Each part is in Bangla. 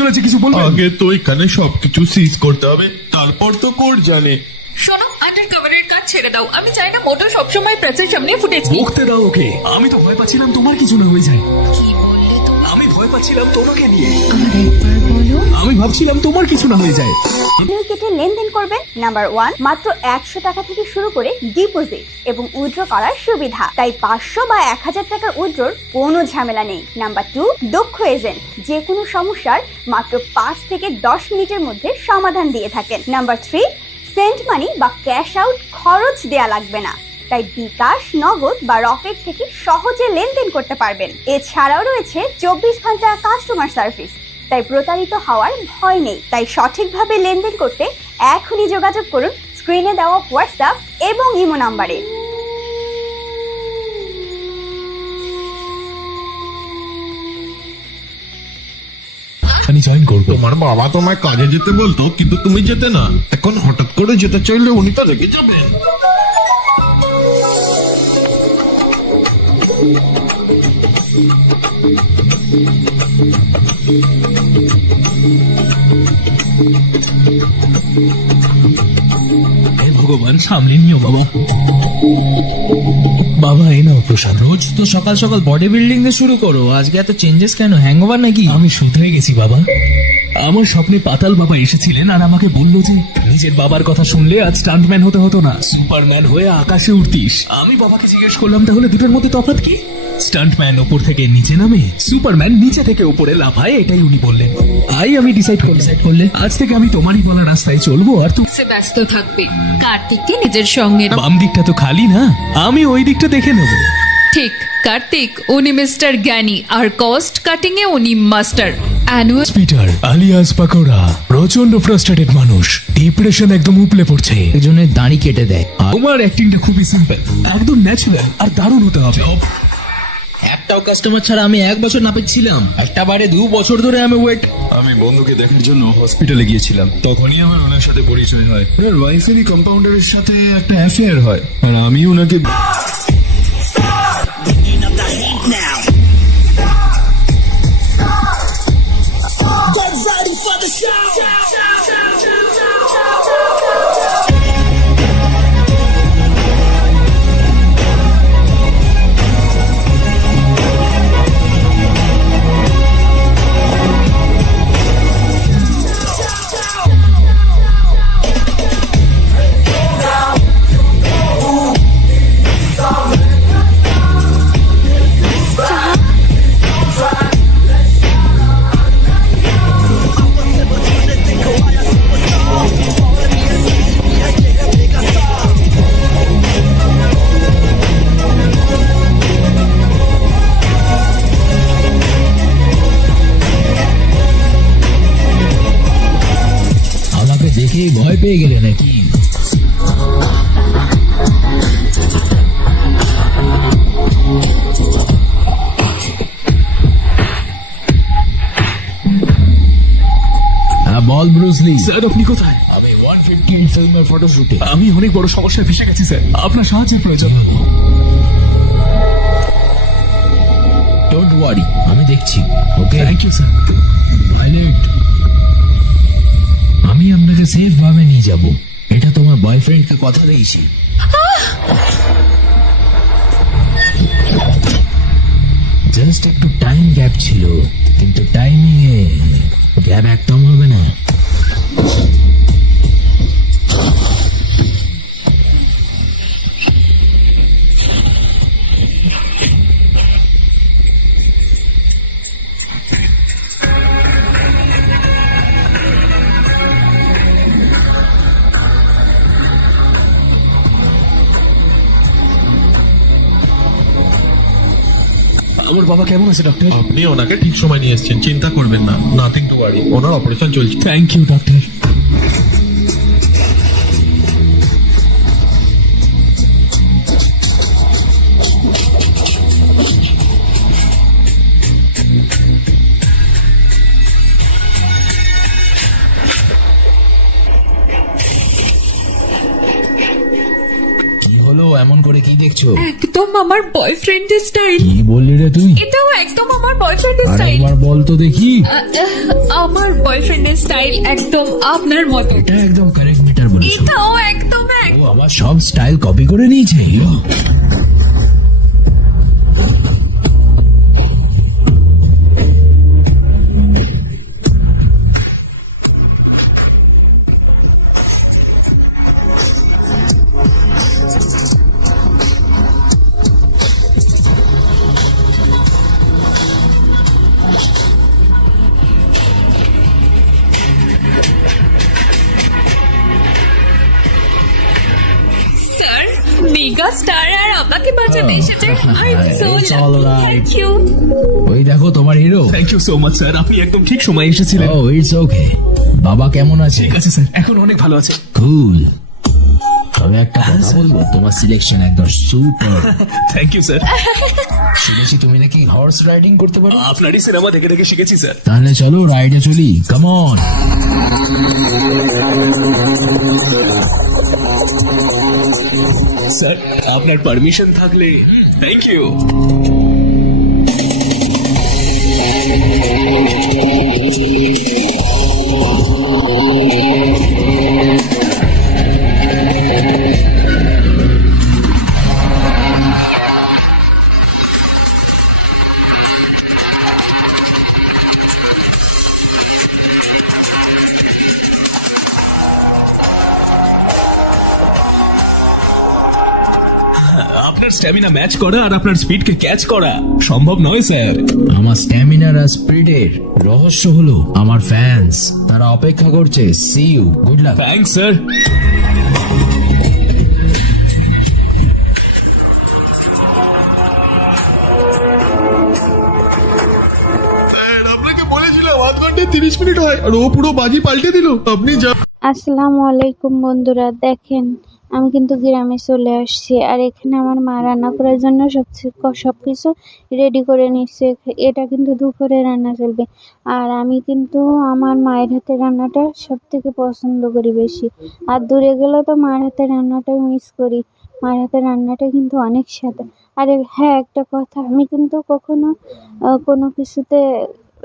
চলেছে, কিছু বলবেন? আগে তো এখানে সবকিছু সিজ করতে হবে, তারপর তো কোর্ট জানে। শোনো, আন্ডার কভারের কাজ ছেড়ে দাও। আমি চাই না মোটো সবসময় প্রেসের সামনে ফুটেজ বকতে দাও ওকে। আমি তো ভয় পাচ্ছিলাম তোমার কিছু না হয়ে যায়। কি বললে তুমি? আমি ভয় পাচ্ছিলাম তোমাকে নিয়ে। আর একবার বলো। আমি ভাবছিলাম তোমার কিছু না হয়ে যায়। কেটে লেনদেন করবেন। নাম্বার 1, মাত্র 100 টাকা থেকে শুরু করে ডিপোজিট এবং উইথড্র করার সুবিধা, তাই 500 বা 1000 টাকার উইথড্রর কোনো ঝামেলা নেই। নাম্বার 2, দক্ষ এজেন্ট, যে কোনো সমস্যার মাত্র 5 থেকে 10 মিনিটের মধ্যে সমাধান দিয়ে থাকেন। নাম্বার 3, সেন্ট মানি বা ক্যাশ আউট খরচ দেয়া লাগবে না, তাই বিকাশ, নগদ বা রকেট থেকে সহজে লেনদেন করতে পারবেন। এছাড়াও রয়েছে 24 ঘন্টা কাস্টমার সার্ভিস, তাই প্রতারিত হওয়ার ভয় নেই। তাই সঠিকভাবে লেনদেন করতে এখনই যোগাযোগ করুন স্ক্রিনে দেওয়া হোয়াটসঅ্যাপ এবং ইমো নাম্বারে। জয়েন করবো। তোমার বাবা তোমায় কাজে যেতে বলতো, কিন্তু তুমি যেতে না। এখন হঠাৎ করে যেতে চাইলে উনি তো রেগে যাবেন। হে ভগবান, সামলে নিও বাবা। বাবা এই নাও প্রসাদ। রোজ তো সকাল সকাল বডি বিল্ডিং দিয়ে শুরু করো, আজকে এত চেঞ্জেস কেন? হ্যাংওভার নাকি? আমি শুধরে গেছি বাবা। আমার স্বপ্নে পাতাল বাবা এসেছিলেন আর আমাকে বলল যে নিজের বাবার কথা শুনলে আজ স্টান্টম্যান হতে হতো না, সুপারম্যান হয়ে আকাশে উড়তিস। আমি বাবাকে জিজ্ঞেস করলাম তাহলে দুটোর মধ্যে তফাৎ কি? স্টান্টম্যান ওপর থেকে নিচে নামে, সুপারম্যান নিচে থেকে উপরে লাফায়, এটাই উনি বললেন। আমি ডিসাইড করলে আজ থেকে আমি তোমারই বলা রাস্তায় চলবো আর তুমি সে ব্যস্ত থাকবে। কার্তিককে নিজের সঙ্গে। বাম দিকটা তো খালি না, আমি ওই দিকটা দেখে নেবো। ঠিক, কার্তিক উনি মিস্টার জ্ঞানী, আর কস্ট কাটিং এ উনি master. Annual Peter alias pakora প্রচন্ড ফ্রাস্ট্রেটেড মানুষ, ডিপ্রেশন একদম উপলে পড়ছে। একজনের দাড়ি কেটে দেয়। তোমার অ্যাক্টিংটা খুবই সিম্পল, একদম ন্যাচারাল আর দারুণ হতে হবে। একটাও কাস্টমার ছাড়া আমি 1 বছর না পেয়েছিলাম, একটা বারে 2 বছর ধরে আমি ওয়েট। আমি বন্ধুকে দেখার জন্য হসপিটালে গিয়েছিলাম, তখনই আমার ওনার সাথে পরিচয় হয়। ওনার ওয়াইফেরই কম্পাউন্ডারের সাথে একটা অ্যাফেয়ার হয়, আর আমি ওনাকে দেখে ভয় পেয়ে গেলে নাকি? বল ব্রুসলি। স্যার আপনি কোথায়? আমি 158 ফিল্মের ফটোশুটে। আমি অনেক বড় সমস্যায় ফেসে গেছি স্যার, আপনার সাহায্যের প্রয়োজন। ডোন্ট ওয়ারি, আমি দেখছি। ওকে, থ্যাংক ইউ স্যার। পাইলট, আমি আপনাকে সেফ ভাবে নিয়ে যাব, এটা তোমার বয়ফ্রেন্ডকে কথা দিয়েছি। জাস্ট একটু টাইম গ্যাপ ছিল, কিন্তু টাইমিং এ গ্যাপ একদম হবে না। আমার বাবা কেমন আছে ডক্টর? আপনি ওনাকে ঠিক সময় নিয়ে এসেছেন, চিন্তা করবেন না, নাথিং টু ওয়ারি। ওনার অপারেশন চলছে। Thank you doctor. কি হলো, এমন করে কি দেখছো? করছো? একদম আমার বয়ফ্রেন্ডের স্টাইল। কি বললি রে তুই? এটাও একদম আমার বয়ফ্রেন্ডের স্টাইল। আরেকবার বল তো দেখি। আমার বয়ফ্রেন্ডের স্টাইল একদম আপনার মতো। এটা একদম কারেক্ট মিটার বলেছো। এটাও একদম এক। ও আমার সব স্টাইল কপি করে নিয়েছে। স্যার, মেগা স্টার আর আমাকে বাঁচাতে এসেছে। I am so It's all right. Thank you. ওই দেখো তোমার hero. Thank you so much sir, আপনি একদম ঠিক সময় এসেছিলেন। Oh it's okay. বাবা কেমন আছে? ঠিক আছে স্যার, এখন অনেক ভালো আছে। কুল। তবে একটা কথা বলবো, তোমার সিলেকশন একদম সুপার। Thank you sir. শুনেছি তুমি নাকি হর্স রাইডিং করতে পারো। আপনারই সিনেমা দেখে দেখে শিখেছি স্যার। তাহলে চলো রাইডে চলি, কাম অন। স্যার, আপনার পারমিশন থাকলে। Thank you. আপনার স্ট্যামিনা ম্যাচ করা আর আপনার স্পিডকে ক্যাচ করা সম্ভব নয় স্যার। আমার স্ট্যামিনার আর স্পিরিটের রহস্য হলো আমার ফ্যান্স। তারা অপেক্ষা করছে। See you, good luck. Thanks sir. আপনাকে বলেছিলাম 8 ঘন্টায় 30 মিনিট হয় আর ও পুরো বাজি পাল্টে দিল। আপনি যা আসসালামু আলাইকুম বন্ধুরা, দেখেন আমি কিন্তু গ্রামে চলে আসছি আর এখানে আমার মা রান্না করার জন্য সবকিছু রেডি করে নিচ্ছে। এটা কিন্তু দুপুরে রান্না চলবে আর আমি কিন্তু আমার মায়ের হাতের রান্নাটা সব থেকে পছন্দ করি বেশি। আর দূরে গেলেও তো মায়ের হাতের রান্নাটাই মিস করি। মায়ের হাতের রান্নাটা কিন্তু অনেক স্বাদ। আর হ্যাঁ, একটা কথা, আমি কিন্তু কখনো কোনো কিছুতে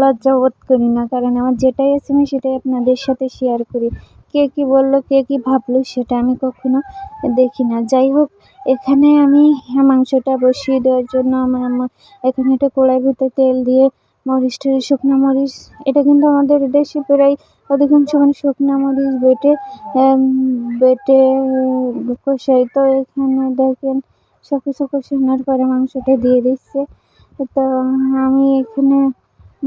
লজ্জা বোধ করি না, কারণ আমার যেটাই আছে আমি সেটাই আপনাদের সাথে শেয়ার করি। কে কি বললো, কে কি ভাবলো, সেটা আমি কখনো দেখি না। যাই হোক, এখানে আমি মাংসটা বসিয়ে দেওয়ার জন্য আমার আম্মা এখানে একটা কড়াইয়ের ভিতরে তেল দিয়ে মরিচ টরিচ, শুকনো মরিচ, এটা কিন্তু আমাদের দেশে প্রায় অধিকাংশ মানে শুকনো মরিচ বেটে বেটে কষাই। তো এখানে দেখেন সব কিছু কষানোর পরে মাংসটা দিয়ে দিচ্ছে। তো আমি এখানে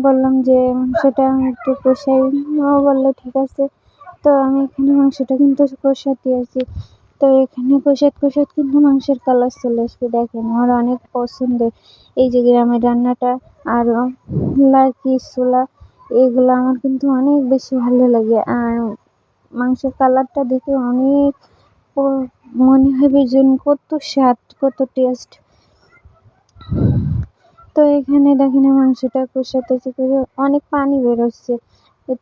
বললাম যে মাংসটা আমি একটু কষাই। ও বললো ঠিক আছে। তো আমি এখানে মাংসটা কিন্তু কষাতে আছি। তো এখানে কষাত কিন্তু মাংসের কালার চলে আসবে। দেখেন আমার অনেক পছন্দের এই যে গ্রামের রান্নাটা। আর লাকি ছোলা, এগুলো আমার কিন্তু অনেক বেশি ভালো লাগে। আর মাংসের কালারটা দেখে অনেক মনে হবে যেন কত স্বাদ, কত টেস্ট। তো এখানে দেখেন মাংসটা কষাতে করে অনেক পানি বেরোচ্ছে।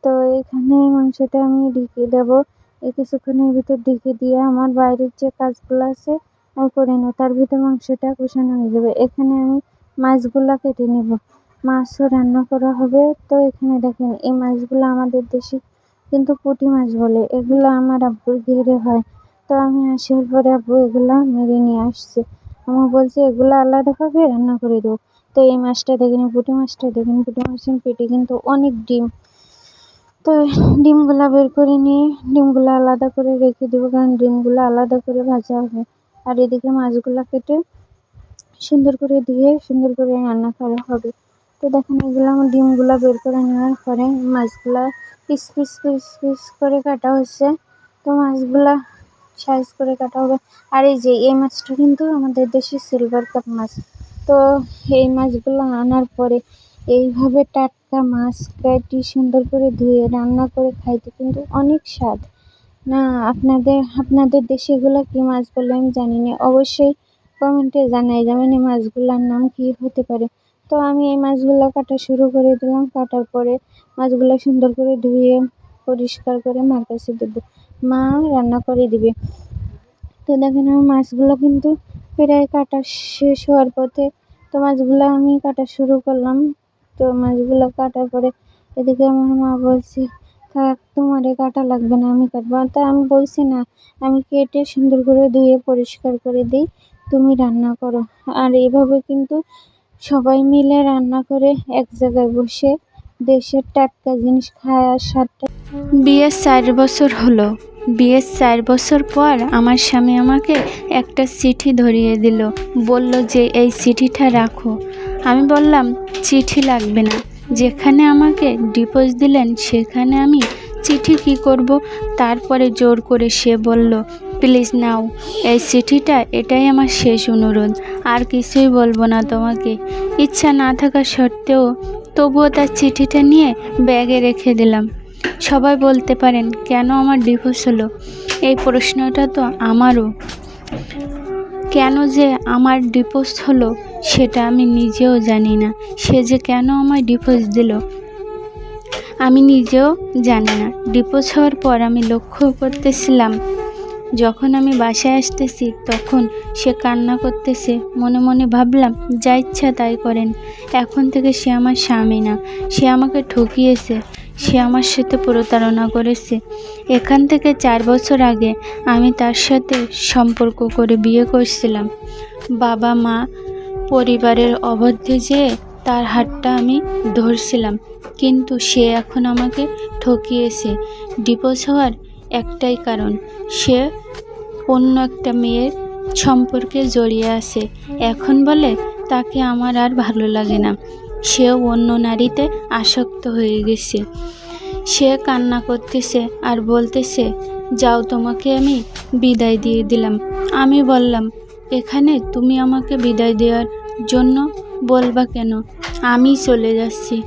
তো এখানে মাংসটা আমি ঢেকে দেবো। এই কিছুক্ষণের ভিতর ঢেকে দিয়ে আমার বাইরের যে কাজগুলো আছে আমি করে নেব। তার ভিতর মাংসটা কষানো হয়ে যাবে। এখানে আমি মাছগুলা কেটে নেব, মাছও রান্না করা হবে। তো এখানে দেখেন এই মাছগুলো আমাদের দেশে কিন্তু পুঁটি মাছ বলে। এগুলো আমার আব্বুর ঘেরে হয়। তো আমি আসার পরে আব্বু এগুলা মেরে নিয়ে আসছে। আমার বলছে এগুলো আলাদাভাবে রান্না করে দেবো। তো এই মাছটা দেখেন, পুঁটি মাছটা দেখেন, পুঁটি মাছের পেটে কিন্তু অনেক ডিম। তো ডিমগুলা বের করে নিয়ে ডিমগুলো আলাদা করে রেখে দেবো, কারণ ডিমগুলো আলাদা করে ভাজা হবে। আর এদিকে মাছগুলো কেটে সুন্দর করে ধুয়ে সুন্দর করে রান্না করা হবে। তো দেখেন এগুলো আমার ডিমগুলো বের করে নেওয়ার পরে মাছগুলা পিস পিস পিস পিস করে কাটা হচ্ছে। তো মাছগুলা সাইজ করে কাটা হবে। আর এই যে এই মাছটা কিন্তু আমাদের দেশে সিলভার কাপ মাছ। তো এই মাছগুলো আনার পরে এইভাবে টাটকা মাছ কেটে সুন্দর করে ধুয়ে রান্না করে খাইতে কিন্তু অনেক স্বাদ। না আপনাদের দেশে এগুলো কি মাছ বলে আমি জানি না, অবশ্যই কমেন্টে জানাই যাবেন এই মাছগুলোর নাম কি হতে পারে। তো আমি এই মাছগুলো কাটা শুরু করে দিলাম। কাটার পরে মাছগুলো সুন্দর করে ধুয়ে পরিষ্কার করে মার কাছে দেবো, মা রান্না করে দিবে। তো দেখেন আমার মাছগুলো কিন্তু প্রায় কাটা শেষ হওয়ার পথে তো মাছগুলো আমি কাটা শুরু করলাম। তো মাছগুলো কাটার পরে এদিকে আমার মা বলছে, থাক তোমারে কাটা লাগবে না, আমি কাটবো। তা আমি বলছি না, আমি কেটে সুন্দর করে ধুয়ে পরিষ্কার করে দিই, তুমি রান্না করো। আর এভাবে কিন্তু সবাই মিলে রান্না করে এক জায়গায় বসে দেশের টাটকা জিনিস খায় আর স্বাদটা। বিয়ের 4 বছর হলো। বিয়ের 4 বছর পর আমার স্বামী আমাকে একটা চিঠি ধরিয়ে দিল, বলল যে এই চিঠিটা রাখো। আমি বললাম চিঠি লাগবে না, যেখানে আমাকে ডিভোর্স দিলেন সেখানে আমি চিঠি কি করব। তারপরে জোর করে সে বলল, প্লিজ নাও এই চিঠিটা, এটাই আমার শেষ অনুরোধ, আর কিছুই বলবো না তোমাকে। ইচ্ছা না থাকা সত্ত্বেও তবুও তার চিঠিটা নিয়ে ব্যাগে রেখে দিলাম। সবাই বলতে পারেন কেন আমার ডিভোর্স হলো, এই প্রশ্নটা তো আমারও। কেন যে আমার ডিভোর্স হলো সেটা আমি নিজেও জানি না। সে যে কেন আমায় ডিভোর্স দিল আমি নিজেও জানি না। ডিভোর্স হওয়ার পর আমি লক্ষ্য করতেছিলাম, যখন আমি বাসায় আসতেছি তখন সে কান্না করতেছে। মনে মনে ভাবলাম, যা ইচ্ছা তাই করেন, এখন থেকে সে আমার স্বামী না, সে আমাকে ঠকিয়েছে, সে আমার সাথে প্রতারণা করেছে। এখান থেকে 4 বছর আগে আমি তার সাথে সম্পর্ক করে বিয়ে করছিলাম। বাবা মা পরিবারের অবাধ্যে যেয়ে তার হাতটা আমি ধরছিলাম, কিন্তু সে এখন আমাকে ঠকিয়েছে। ডিভোর্স হওয়ার একটাই কারণ, সে অন্য একটা মেয়ের সম্পর্কে জড়িয়ে আছে। এখন বলে তাকে আমার আর ভালো লাগে না, সেও অন্য নারীতে আসক্ত হয়ে গেছে। সে কান্না করতেছে আর বলতেছে, যাও তোমাকে আমি বিদায় দিয়ে দিলাম। আমি বললাম, এখানে তুমি আমাকে বিদায় দেওয়ার জন্য বলবা কেন? আমি চলে যাচ্ছি,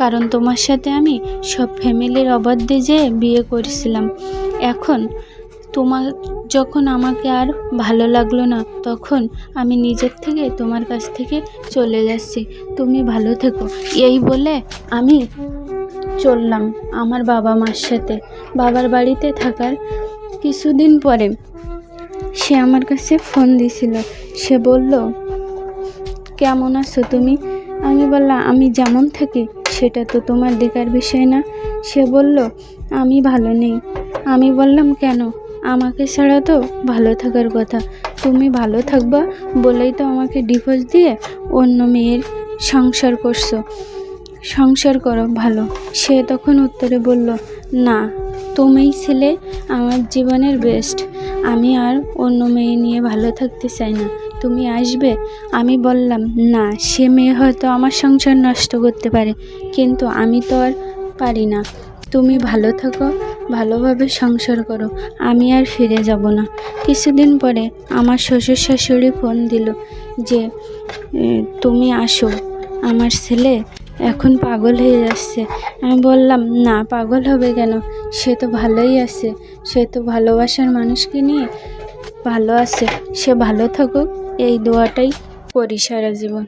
কারণ তোমার সাথে আমি সব ফ্যামিলির অবাধ্যে যেয়ে বিয়ে করেছিলাম। এখন তোমার যখন আমাকে আর ভালো লাগলো না, তখন আমি নিজের থেকে তোমার কাছ থেকে চলে যাচ্ছি, তুমি ভালো থেকো। এই বলে আমি চললাম আমার বাবা মার সাথে। বাবার বাড়িতে থাকার কিছুদিন পরে সে আমার কাছে ফোন দিছিল। সে বলল, কেমন আছো তুমি? আমি বললাম, আমি যেমন থাকি সেটা তো তোমার দেখার বিষয় না। সে বলল, আমি ভালো নেই। আমি বললাম, কেন? আমাকে ছাড়া তো ভালো থাকার কথা, তুমি ভালো থাকবা বলেই তো আমাকে ডিভোর্স দিয়ে অন্য মেয়ের সংসার করছো, সংসার করো ভালো। সে তখন উত্তরে বলল, না, তুমিই ছিলে আমার জীবনের বেস্ট, আমি আর অন্য মেয়ে নিয়ে ভালো থাকতে চাই না, তুমি আসবে? আমি বললাম, না, সে মেয়ে হয়তো আমার সংসার নষ্ট করতে পারে, কিন্তু আমি তো আর পারি না। তুমি ভালো থাকো, ভালোভাবে সংসার করো, আমি আর ফিরে যাব না। কিছুদিন পরে আমার শ্বশুর শাশুড়ি ফোন দিল যে তুমি আসো, আমার ছেলে এখন পাগল হয়ে যাচ্ছে। আমি বললাম, না, পাগল হবে কেন? সে তো ভালোই আছে, সে তো ভালোবাসার মানুষকে নিয়ে ভালো আছে, সে ভালো থাকুক, এই দোয়াটাই করি সারা জীবন।